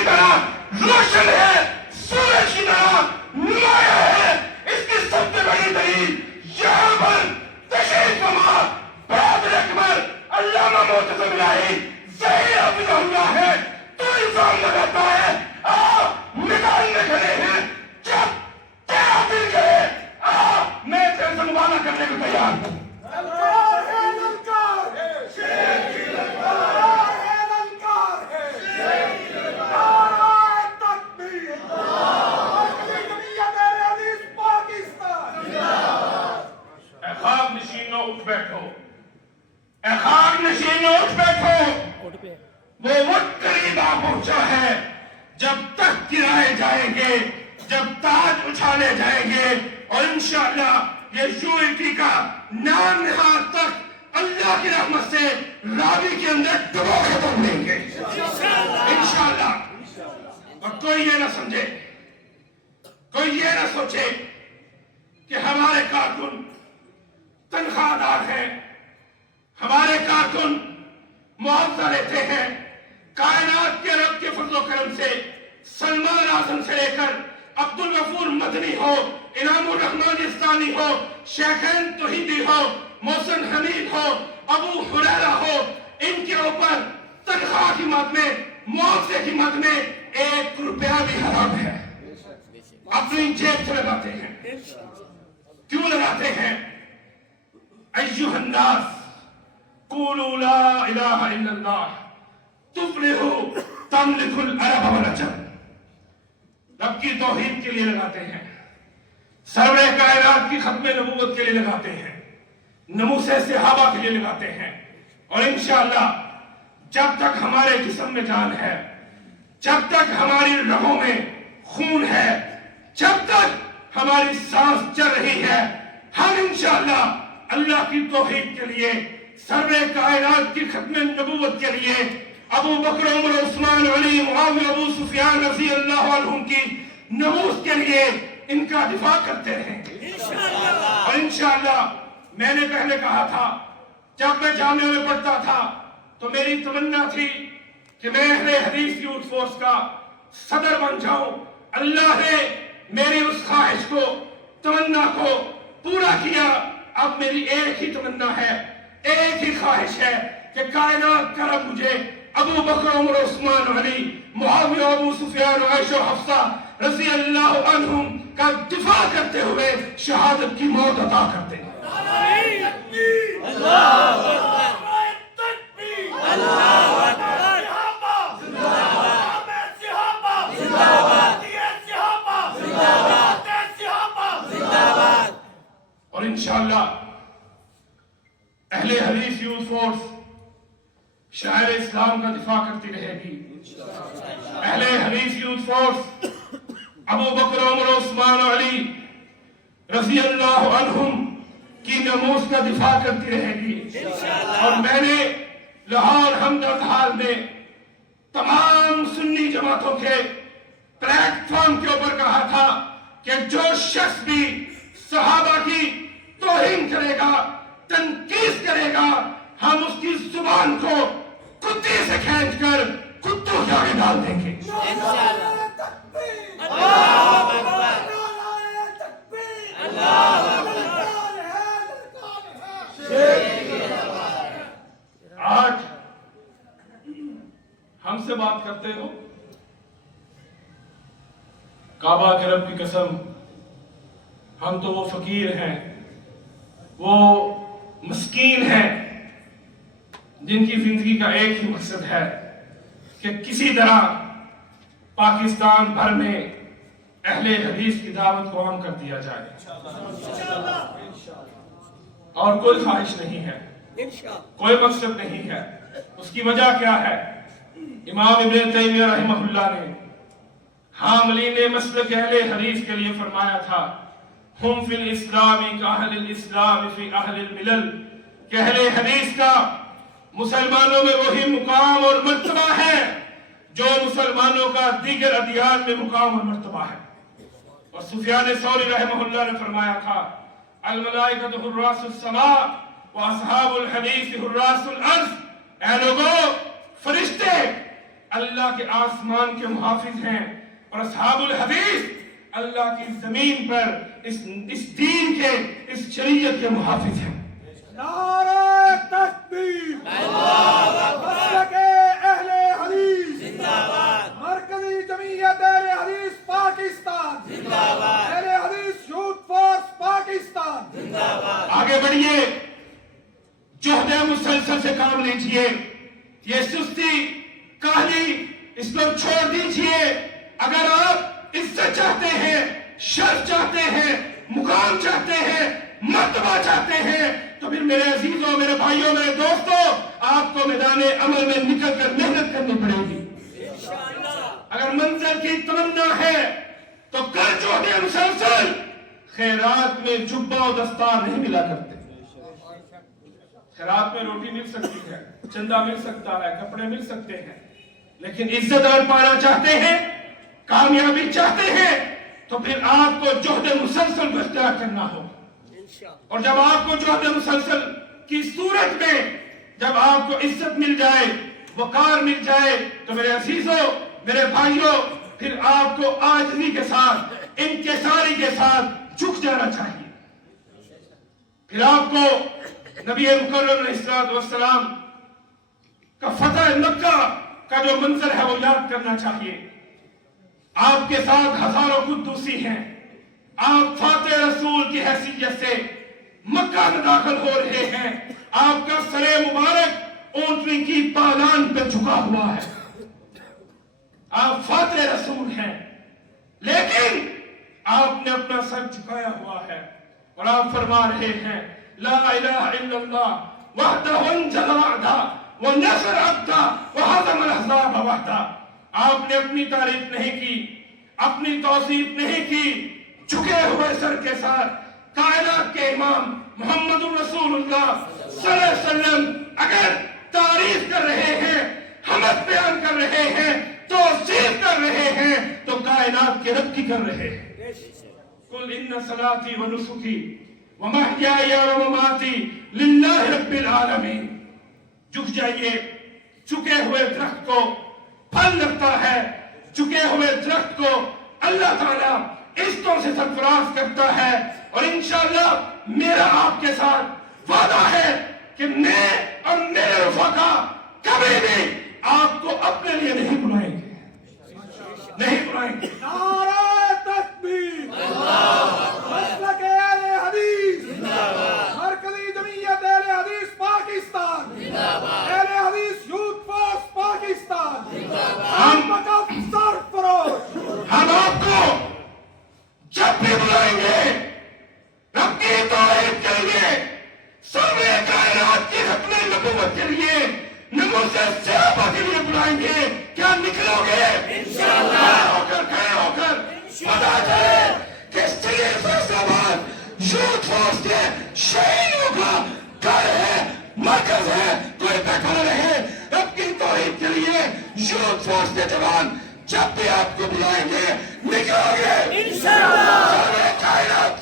کی طرح روشن ہے، سورج کی طرح نمایاں ہے۔ اس کی سب سے بڑی دلیل یہاں پر تشریف فرما بہادر اکبر علامہ معتصم الہی ظہیر حفظہ اللہ ہے۔ تو الزام لگاتا ہے میدان میں کھڑے ہیں، جب تیرا دل کرے میں تیرے سے مباہلہ کرنے کو تیار ہوں۔ خاک نشینوں اٹھ بیٹھو، اے خاک نشینوں اٹھ بیٹھو، وہ وقت قریب آ پہنچا ہے جب تخت گرائے جائیں گے، جب تاج اچھالے جائیں گے، اور انشاءاللہ یہ یونٹی کا نام نہاد تخت اللہ کی رحمت سے راوی کے اندر ڈبو کے دم دیں گے انشاءاللہ۔ اور کوئی یہ نہ سمجھے، کوئی یہ نہ سوچے کہ ہمارے کارکن تنخواہ دار ہیں، ہمارے کارکن معاوضہ لیتے ہیں۔ کائنات کے رب کے فضل و کرم سے سلمان اعظم سے لے کر عبد الغفور مدنی ہو، انعام الرحمن استانی ہو، شیخین توحیدی ہو، محسن حمید ہو، ابو ہریرہ ہو، ان کے اوپر تنخواہ کی مد میں، معاوضے کی مد میں 1 روپیہ بھی حرام ہے۔ اپنی جیب سے لگاتے ہیں۔ کیوں لگاتے ہیں؟ ایھا الناس قولوا لا الہ الا اللہ تفلحوا تملکوا العرب والعجم۔ رب کی توحید کے لیے لگاتے ہیں، سرور کائنات کی ختم نبوت کے لیے لگاتے ہیں، نموس صحابہ کے لیے لگاتے ہیں، اور انشاءاللہ جب تک ہمارے جسم میں جان ہے، جب تک ہماری رگوں میں خون ہے، جب تک ہماری سانس چل رہی ہے، ہم انشاءاللہ اللہ کی توحید کے لیے، سرور کائنات کی ختم نبوت کے لیے، ابو بکر عمر عثمان علی معاویہ ابو سفیان رضی اللہ عنہم کی نموز کے لیے ان کا دفاع کرتے ہیں اور انشاءاللہ۔ میں نے پہلے کہا تھا جب میں جامعہ میں پڑھتا تھا تو میری تمنا تھی کہ میں اہل حدیث یوتھ فورس کا صدر بن جاؤں۔ اللہ نے میری اس خواہش کو، تمنا کو پورا کیا۔ اب میری ایک ہی تمنا ہے، ایک ہی خواہش ہے کہ کائنات کا رب مجھے ابو بکر عمر عثمان علی معاویہ ابو سفیان عائشہ حفصہ رضی اللہ عنہم کا دفاع کرتے ہوئے شہادت کی موت عطا کرتے ہیں۔ اور انشاءاللہ اہل حدیث یوتھ فورس شاعر اسلام کا دفاع کرتی رہے گی۔ اہل حدیث یوتھ فورس ابو بکر عمر عثمان علی رضی اللہ عنہم کی نموز کا دفاع کرتی رہے گی۔ اور میں نے لاہور ہمدرد ہال میں تمام سنی جماعتوں کے پلیٹ فارم کے اوپر کہا تھا کہ جو شخص بھی صحابہ کی توہین کرے گا، تنقید کرے گا، ہم اس کی زبان کو کتے سے کھینچ کر کتوں کے آگے ڈال دیں گے۔ آج ہم سے بات کرتے ہو، کعبہ کے رب کی قسم، ہم تو وہ فقیر ہیں، وہ مسکین ہیں جن کی زندگی کا ایک ہی مقصد ہے کہ کسی طرح پاکستان بھر میں اہل حدیث کی دعوت کو عام کر دیا جائے، اور کوئی خواہش نہیں ہے، کوئی مقصد نہیں ہے۔ اس کی وجہ کیا ہے؟ امام ابن تیمیہ رحمہ اللہ نے حاملین مسلک اہل حدیث کے لیے فرمایا تھا، ہم فی الاسلام کاہل الاسلام فی اہل الملل، کہ اہل حدیث کا مسلمانوں میں وہی مقام اور مرتبہ ہے جو مسلمانوں کا دیگر ادیان میں مقام اور مرتبہ ہے۔ اور سفیان ثوری رحمہ اللہ نے فرمایا تھا، الملائکۃ حراس السماء واصحاب الحدیث حراس الارض، اے لوگوں، فرشتے اللہ کے آسمان کے محافظ ہیں، اور اصحاب الحدیث اللہ کی زمین پر اس دین کے، اس شریعت کے محافظ ہیں۔ نعرہ تکبیر، مسلک اہل حدیث زندہ باد، مرکزی جمعیت اہل حدیث پاکستان زندہ باد، اہل حدیث یوتھ فورس پاکستان زندہ باد۔ آگے بڑھیے، جہد مسلسل سے کام لیجئے، یہ سستی کاہلی اس کو چھوڑ دیجئے۔ اگر آپ عزت چاہتے ہیں، شرف چاہتے ہیں، مقام چاہتے ہیں، مرتبہ چاہتے ہیں، تو پھر میرے عزیزوں، میرے بھائیوں، میرے دوستوں، آپ کو میدان عمل میں نکل کر محنت کرنی پڑے گی۔ اگر منزل کی تمنا ہے تو کر جہد مسلسل۔ خیرات میں جبہ و دستار نہیں ملا کرتے، خیرات میں روٹی مل سکتی ہے، چندہ مل سکتا ہے، کپڑے مل سکتے ہیں، لیکن عزت اگر پانا چاہتے ہیں، کامیابی چاہتے ہیں، تو پھر آپ کو جہد مسلسل کو اختیار کرنا ہوگا۔ اور جب آپ کو جہد مسلسل کی صورت میں جب آپ کو عزت مل جائے، وقار مل جائے، تو میرے عزیزوں، میرے بھائیوں، پھر آپ کو عاجزی کے ساتھ، انکساری کے ساتھ جھک جانا چاہیے۔ پھر آپ کو نبی مکرم علیہ السلام کا فتح مکہ کا جو منظر ہے وہ یاد کرنا چاہیے۔ آپ کے ساتھ ہزاروں قدوسی ہیں، آپ فاتح رسول کی حیثیت سے مکہ میں داخل ہو رہے ہیں، آپ کا سر مبارک اونٹنی کی پالان پہ جھکا ہوا ہے، آپ فاتح رسول ہیں، لیکن آپ نے اپنا سر جھکایا ہوا ہے، اور آپ فرما رہے ہیں لا الہ الا اللہ وحدہ انجز وعدہ ونصر عبدہ وہزم الاحزاب وحدہ۔ آپ نے اپنی تعریف نہیں کی، اپنی توصیف نہیں کی، جھکے ہوئے سر کے ساتھ کائنات کے امام محمد رسول اللہ صلی اللہ علیہ وسلم اگر تعریف کر رہے ہیں، حمد بیان کر رہے ہیں، توصیف کر رہے ہیں، تو کائنات کے رب کی کر رہے ہیں۔ قل ان صلاتی و نسکی ومحیای و مماتی للہ رب العالمین۔ جھک جائیے، جھکے ہوئے درخت کو پھل لگتا ہے، جھکے ہوئے درخت کو اللہ تعالیٰ عزتوں سے سرفراز کرتا ہے، اور انشاءاللہ میرا آپ کے ساتھ وعدہ ہے کہ میں اور میرے رفقا کبھی بھی آپ کو اپنے لیے نہیں بلائیں گے، نہیں بلائیں گے۔ نعرہ تکبیر، مسلک اہل حدیث مرکزی جمعیت اہل حدیث پاکستان، اہل حدیث یوتھ فورس پاکستان، ہم سرفروش، ہم آپ کو جب بھی بلائیں گے رب کی توحید کے لیے، سارے کائنات کی ختم نبوت کے لیے، نموذج صحابہ کے لیے بلائیں گے، کیا نکلو گے؟ انشاءاللہ۔ کھڑے ہو کر پتا چلے کہ سید فیصل آباد یوتھ فورس کے شہیدوں کا گھر ہے، مرکز ہے، کوئی بیٹھا رہے رب کی توحید کے لیے۔ یوتھ فورس کے جوان جب بھی آپ کو بلائیں گے نکلو گے انشاءاللہ۔ سارے کائنات